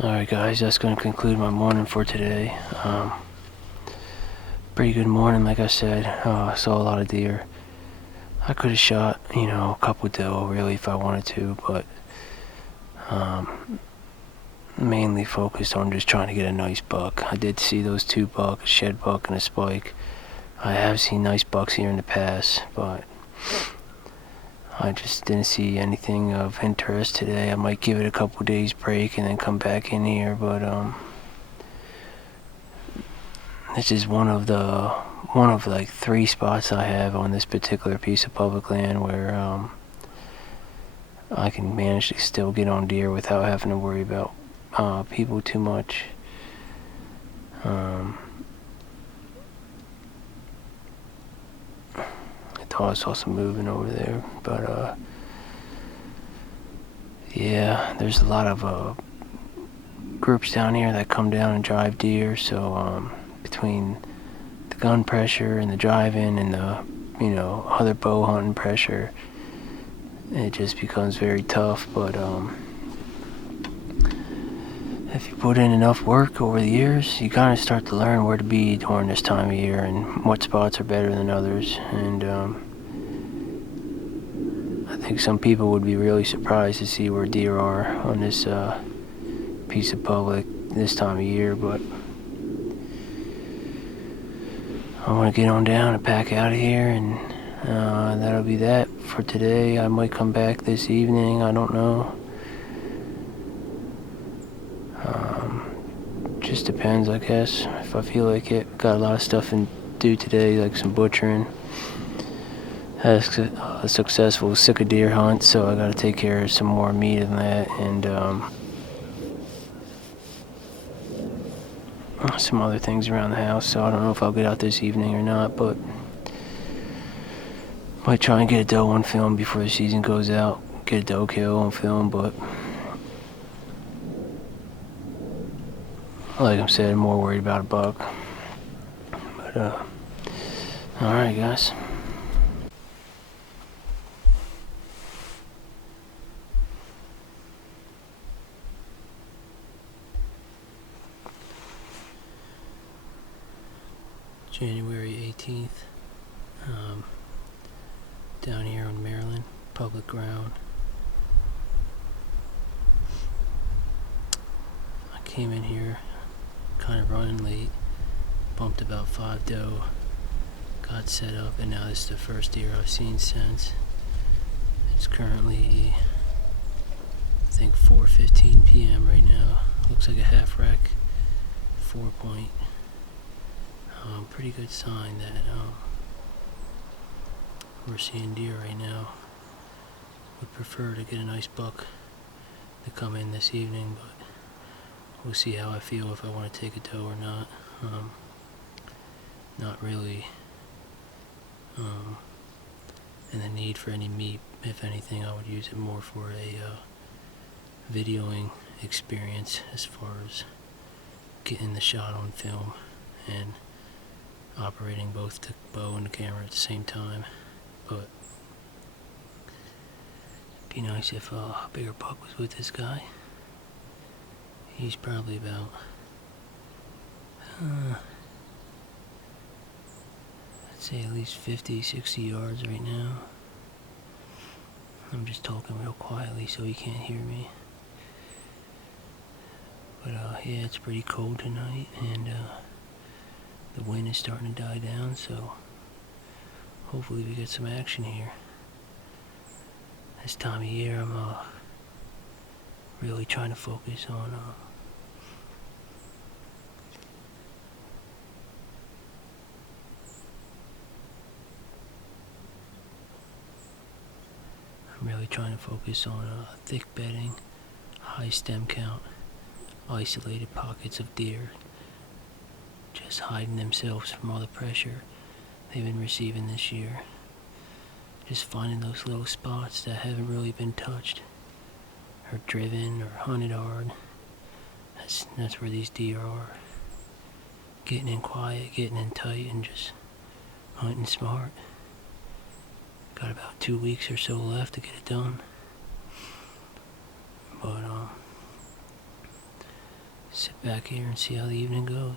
Alright guys, that's going to conclude my morning for today. Pretty good morning, like I said. I saw a lot of deer. I could have shot, a couple doe really if I wanted to, but mainly focused on just trying to get a nice buck. I did see those 2 bucks, a shed buck and a spike. I have seen nice bucks here in the past, but I just didn't see anything of interest today. I might give it a couple days break and then come back in here, but this is one of like 3 spots I have on this particular piece of public land where I can manage to still get on deer without having to worry about people too much. I thought I saw some moving over there, but yeah, there's a lot of groups down here that come down and drive deer, so between the gun pressure and the driving and the other bow hunting pressure, it just becomes very tough. But if you put in enough work over the years, you kind of start to learn where to be during this time of year and what spots are better than others. And I think some people would be really surprised to see where deer are on this piece of public this time of year, but I want to get on down and pack out of here, and that'll be that for today. I might come back this evening, I don't know. Just depends, I guess, if I feel like it. Got a lot of stuff to do today, like some butchering. Had a successful sick deer hunt, so I gotta take care of some more meat than that, and some other things around the house, so I don't know if I'll get out this evening or not, but might try and get a doe on film before the season goes out. Get a doe kill on film, but like I said, I'm more worried about a buck. But alright guys. January 18th, down here in Maryland, public ground. I came in here kind of running late, bumped about 5 doe, got set up, and now this is the first deer I've seen since. It's currently, I think, 4:15 p.m. right now. Looks like a half rack 4-point. Pretty good sign that we're seeing deer right now. Would prefer to get a nice buck to come in this evening, but we'll see how I feel if I want to take a doe or not. Not really in the need for any meat. If anything, I would use it more for a videoing experience as far as getting the shot on film and operating both the bow and the camera at the same time. But it'd be nice if a bigger buck was with this guy. He's probably about I'd say at least 50-60 yards right now. I'm just talking real quietly so he can't hear me. But yeah, it's pretty cold tonight, and the wind is starting to die down, so hopefully we get some action here. This time of year, I'm really trying to focus on thick bedding, high stem count, isolated pockets of deer just hiding themselves from all the pressure they've been receiving this year. Just finding those little spots that haven't really been touched or driven or hunted hard. That's where these deer are. Getting in quiet, getting in tight, and just hunting smart. Got about 2 weeks or so left to get it done. But Sit back here and see how the evening goes.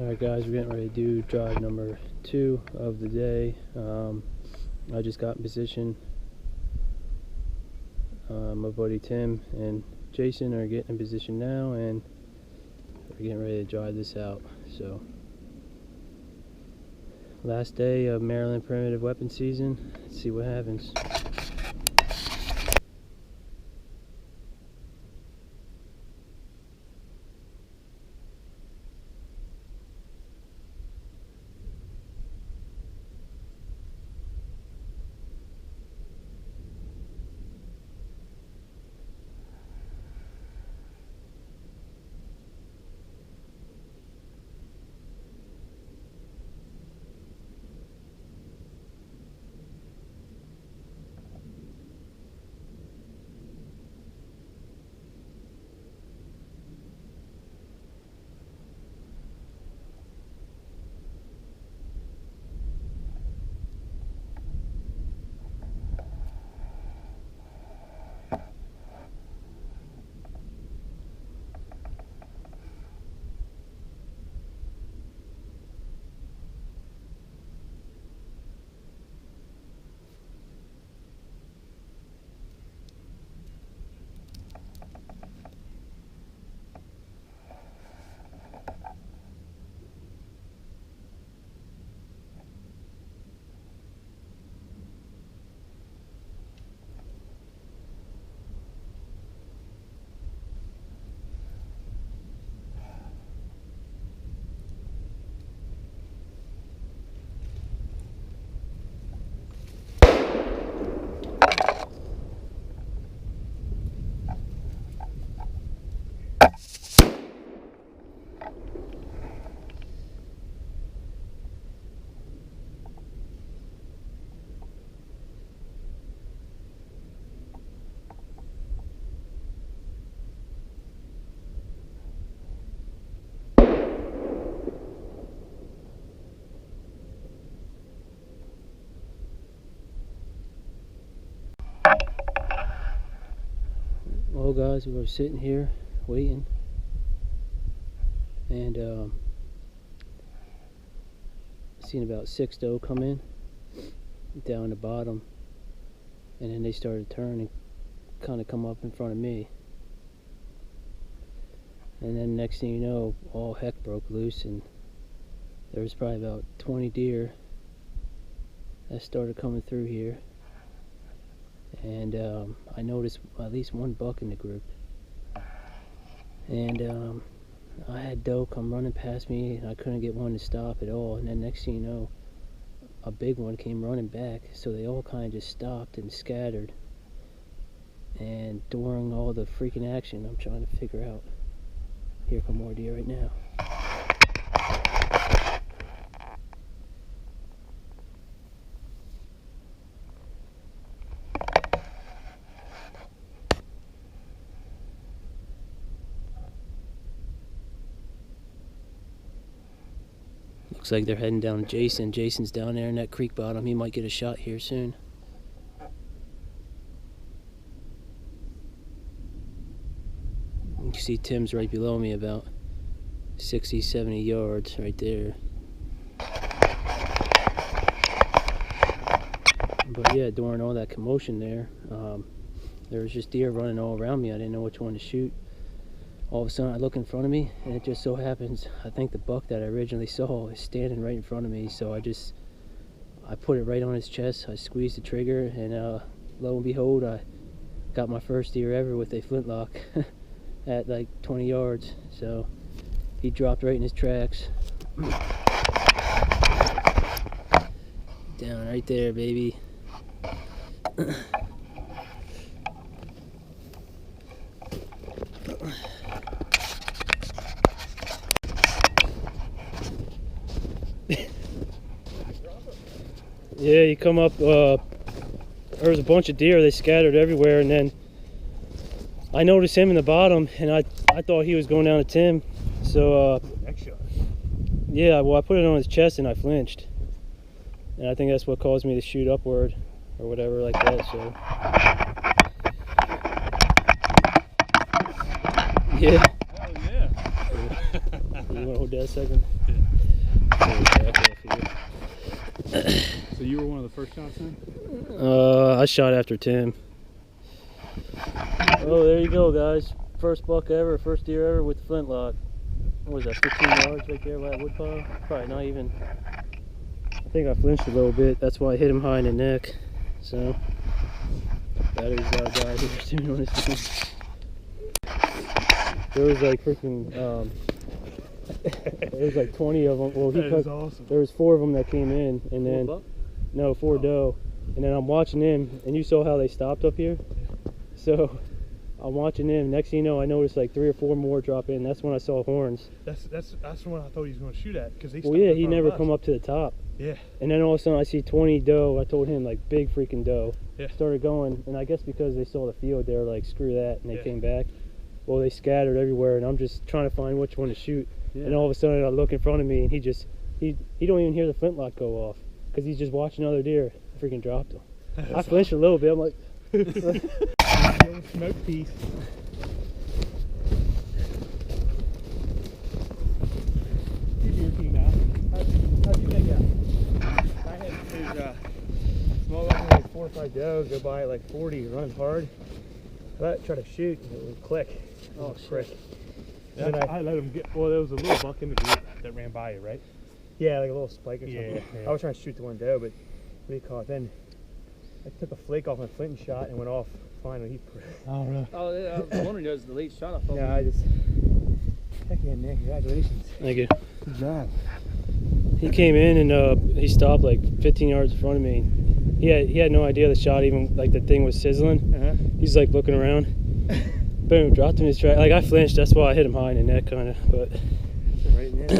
Alright guys, we're getting ready to do drive number 2 of the day. I just got in position. My buddy Tim and Jason are getting in position now, and we're getting ready to drive this out. So, last day of Maryland primitive weapon season. Let's see what happens. Well guys, we were sitting here waiting, and seen about 6 doe come in down the bottom, and then they started to turn and kind of come up in front of me, and then next thing you know, all heck broke loose, and there was probably about 20 deer that started coming through here. And I noticed at least one buck in the group, and I had doe come running past me, and I couldn't get one to stop at all. And then next thing you know, a big one came running back, so they all kind of just stopped and scattered. And during all the freaking action, I'm trying to figure out, here come more deer right now. Looks like they're heading down to Jason. Jason's down there in that creek bottom. He might get a shot here soon. You can see Tim's right below me, about 60, 70 yards right there. But yeah, during all that commotion there was just deer running all around me. I didn't know which one to shoot. All of a sudden I look in front of me, and it just so happens, I think the buck that I originally saw is standing right in front of me. So I put it right on his chest. I squeezed the trigger, and lo and behold, I got my first deer ever with a flintlock at like 20 yards. So he dropped right in his tracks. Down right there, baby. Yeah, you come up, there was a bunch of deer, they scattered everywhere, and then I noticed him in the bottom, and I thought he was going down to Tim. So, Next shot. yeah, well, I put it on his chest and I flinched. And I think that's what caused me to shoot upward or whatever like that, so. Yeah. Oh, yeah. You want to hold that a second? So you were one of the first shots in? I shot after Tim. Oh, there you go, guys. First buck ever, first deer ever with the flintlock. What was that, 15 yards right there by that wood pile? Probably not even. I think I flinched a little bit. That's why I hit him high in the neck. So, battery's out, guys. We're doing on this thing. There was like freaking, there was like 20 of them. Well, That is awesome. There was 4 of them that came in, and then, no, 4 doe. And then I'm watching them, and you saw how they stopped up here? So, I'm watching them. Next thing you know, I noticed like 3 or 4 more drop in. That's when I saw horns. That's the one I thought he was going to shoot at, because they. Well, yeah, he never come up to the top. Yeah. And then all of a sudden, I see 20 doe. I told him like big freaking doe. Yeah. Started going, and I guess because they saw the field, they were like, screw that, and they Yeah. came back. Well, they scattered everywhere, and I'm just trying to find which one to shoot. Yeah. And all of a sudden, I look in front of me, and he don't even hear the flintlock go off, because he's just watching other deer. I freaking dropped him. I flinched a little bit. I'm like, smoke piece. How'd you make out? I had these small like 4 or 5 does go by at like 40, running hard. I try to shoot and it would click. Oh, frick. Yeah, I let him get. Well, there was a little buck in the group that ran by you, right? Yeah, like a little spike or something. Yeah. I was trying to shoot the one doe, but what do you call it? Then I took a flake off my flint and shot and went off fine when he put it. Oh, really? Oh, I was wondering, that was the late shot. I thought. Yeah, I just. Heck yeah, Nick, congratulations. thank you. Good job. He came in and he stopped like 15 yards in front of me. He had no idea the shot even, like the thing was sizzling. He's like looking around. Boom, dropped him in his track. Like I flinched, that's why I hit him high in the neck kind of, but. Right in there.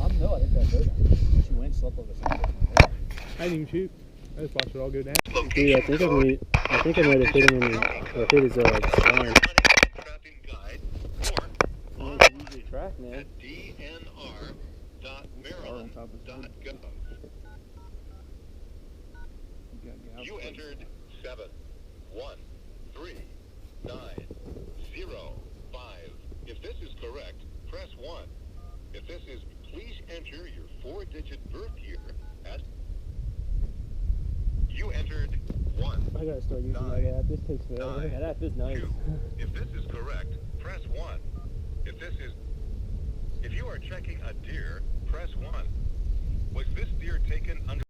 I know I hit that bird. She went, slept over the side. I didn't even shoot. I just watched it all go down. Dude, I think I might have hit him in or hit his spine. Track, man. At dnr.maryland.gov. You entered 7139005. If this is correct, press 1. If this is, please enter your 4-digit birth year at. You entered 1. I gotta start using my app. This takes forever. Nine. That app is nice. 2. If this is correct, press 1. If you are checking a deer,